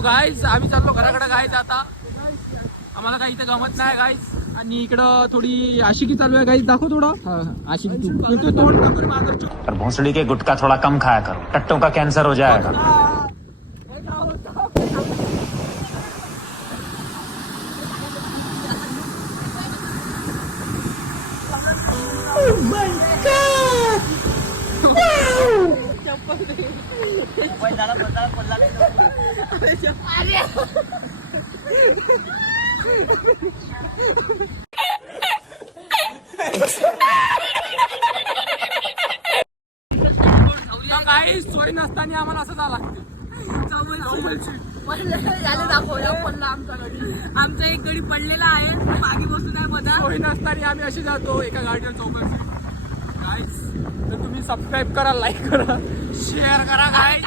Guys आम्ही चाललो घराकडे. गाईज आता आम्हाला काही इथं गमत नाही गाईज. आणि इकडं थोडी आशिकी चालू आहे गाईज. दाखव थोडं आशिकी. तू तोंड दाखव माझं. भोसड़ी के गुटखा थोड़ा कम खाया करो, टट्टों का कैंसर हो जाएगा. काही सोय नसताना आम्हाला असं झाला. आमचा एक गडी पडलेला आहे, मागे बसून आहे बघा. सोय नसताना आम्ही अशी जातो एका गाडीवर चौकाशी. गाईज तर तुम्ही सबस्क्राईब करा, लाईक करा, शेअर करा. गाईज